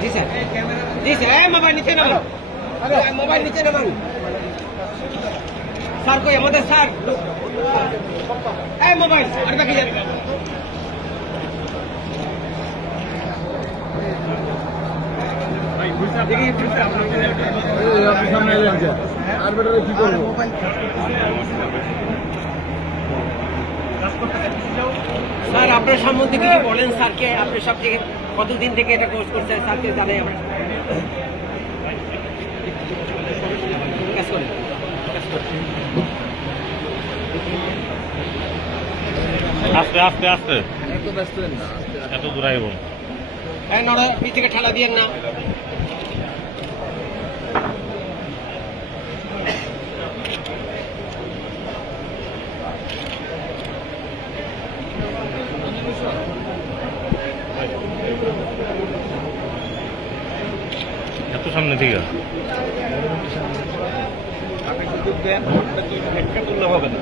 জি sir জি sir mobile নিচে নামান মোবাইল নিচে নামান স্যার কই আমাদের স্যার? এই মোবাইল আর বাকি যান আর বেটারে কি করব স্যার আপনার সম্বন্ধে কিছু বলেন স্যারকে। আপনি সব থেকে কতদিন থেকে এটা কোর্স করছে স্যারকে জানাই আমরা। কাজ করেন। আস্তে আস্তে আস্তে। এত ব্যস্ত না এত দূর আইব। এই নড়া পিছ থেকে ঠেলা দিয়েন না। এত সামনে থেকে আপনি সুযোগ দেন ওটা কি একটা হবে না?